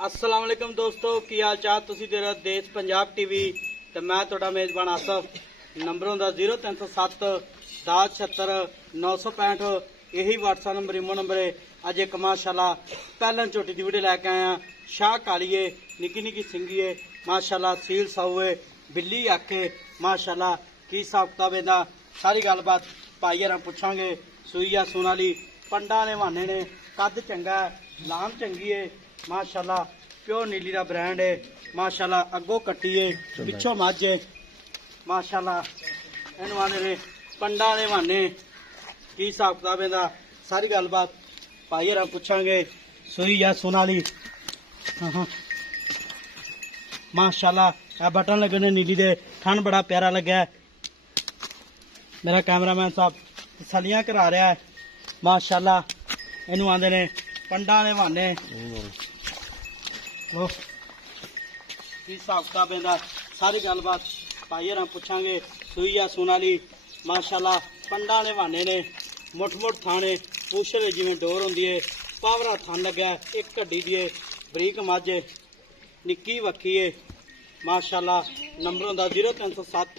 अस्सलाम वालेकुम दोस्तों, की हाल चाल? तुसी तेरा देश पंजाब टीवी ते मैं तुहाडा मेजबान आसफ। नंबर हुंदा 0307 10 76 965। यही व्हाट्सएप नंबर इमो नंबर है। अज एक माशाल्लाह पहलन झोटी की वीडियो लैके आया। शाह काली है, निकी निकी सिंगी है माशाल्लाह, सील साऊ है, बिल्ली आखे माशाल्लाह। की हिसाब किताब इहदा सारी गलबात भाई हरां पुछांगे। सूई आ सोनाली, पंडा ने बहाने ने, कद चंगा है, लाम चंगी है माशाल्लाह। प्योर नीली का ब्रांड है माशाल्लाह। अगों कट्टी है, पिछों मझ है माशाल्लाह। इन्हू आने ने पंडा ने बहाने। की हिसाब किताब इहदा सारी गलबात भाई हरां पुछांगे। सूई आ सोनाली माशाल्लाह। ए बटन लगे ने नीली दे, ठंड बड़ा प्यारा लगा है। मेरा कैमरामैन साहब तसलियां करा रहा है माशाल्लाह। इनू आंदे ने पंडा ने बहाने। हिसाब किताब इहदा सारी गलबात भाई हरां पुछांगे। सूई आ सोनाली माशाल्लाह, पंडा ने बहाने ने, मुठ मुठ थाने पूछे जिवें डोर होंदी है। पावरा थन लगा है, एक कड्डी दी है, बरीक मझ है, निक्की वक्की है माशाल्लाह। नंबर हुंदा 0307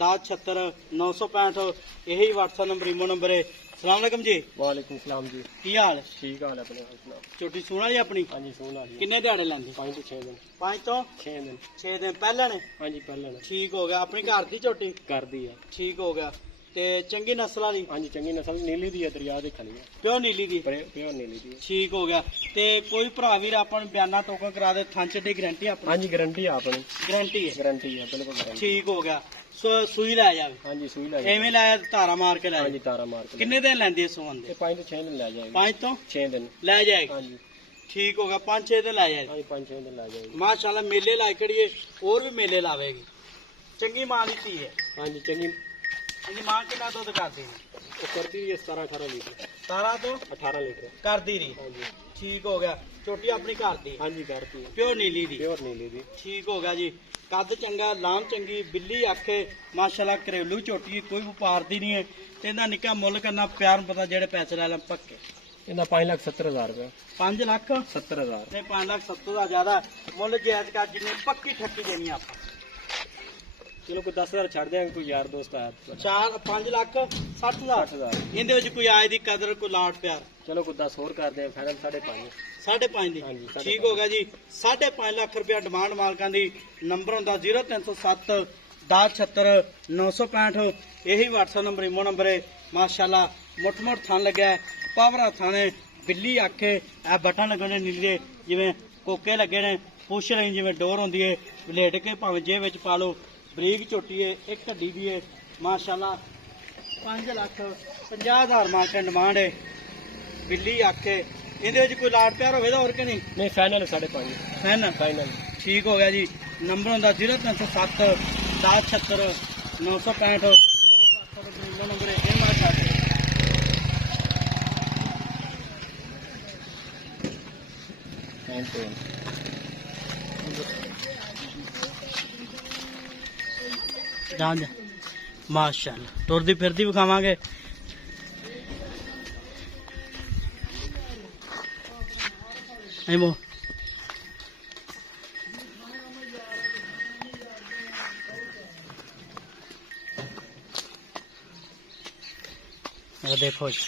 10 76 965। यही व्हाट्सएप नंबर इमो नंबर है। सलाम अलैकुम जी। वालेकुम सलाम जी। की हाल? ठीक हाल है अपने सुनाओ। छोटी सोना जी अपनी? हाँ जी सोना जी। किन्ने दिहाड़े लैंदी? 5 to 6 दिन। 5 तो 6 दिन। 6 दिन पहले ने? हाँ जी पहले ने। ठीक हो गया। अपनी घर दी झोटी? कर दी है। ठीक हो गया। ते चंगी नस्ल वाली? हाँ जी चंगी नस्ल नीली दी है, दरिया दी खली है। प्योर नीली दी? प्योर नीली दी है। ठीक हो गया। ते कोई भरा वीर अपन बयाना टोकन करा दे, थन च दी गारंटी अपनी? हाँ जी गारंटी है अपनी। गारंटी है? गारंटी है बिल्कुल गारंटी। ठीक हो गया। सूई लै जावे? हाँ जी सुई ला एवें लाया धारा मार के हाँ लाया? जी तारा मार के। किन्ने दिन लैंदी है सोन दे? 5 to 6 दिन ला जाएगी। 5 तो 6 दिन लै जाएगी? हाँ जी। ठीक हो गया। 5-6 दिन लै हाँ जाएगी जी 5-6 दिन ला जाएगी माशाल्लाह। मेले लाई कड़िए और भी मेले लावेगी। चंगी मां दी धी है। हाँ जी चंगी। इनकी मां कितना दुध करती है? वो करती है 17-18 लीटर। 17 तो 18 लीटर करती रही? हाँ जी। ठीक हो गया। छोटी अपनी करती? हाँ जी करती है प्योर नीली दी? प्योर नीली दी। ठीक हो गया जी। कद चंगा, लाम चंगी, बिल्ली आखे माशाल्लाह। घरेलू झोटी, कोई व्यापार दी नहीं है। ते इहदा निक्का मुੱਲ करना प्यार पता जेड़े पैसे लै लैन पक्के। इनका 5,70,000 रुपया। 5 ਲੱਖ 70,000। नहीं 5,70,000 ज्यादा मुੱਲ जायज कर जिन्नी पक्की ठक्की देनी आप। चलो कोई 10,000 छड़ देंगे, कोई यार दोस्त आया तो। 5,60,000 60,000। इहदे विच कोई आए दी कदर, कोई लाट प्यार? चलो कोई 10 और कर दें, फाइनल 5.5। 5.5 दी? हाँ जी, 5.5। ठीक हो गया जी। 5.5 ਲੱਖ रुपया डिमांड मालकां दी। नंबर हुंदा 0307 10 76 965। यही व्हाट्सएप नंबर इमो नंबर है माशाल्लाह। मुठ मुठ थान लगा है, पावरा थाने, बिल्ली आखे। ए बटन लगे नीले दे, जिवें कोके लगे ने, पुछ रही जिवें डोर होंदी है। लेट के भावें जेब विच पा लो। बरीक झोटी है, एक कड्डी भी है माशाल्लाह। 5,50,000 मार्केट डिमांड है। बिल्ली आखे इहदे विच कोई लाट प्यार होवे दा और कि नहीं? नहीं फाइनल 5.5। है ना? फाइनल। ठीक हो गया जी। नंबर हुंदा 0307 10 76 965। नंबर है जान जा माशाल्लाह। तुरदी फिरदी विखावांगे। एमो देखो जी।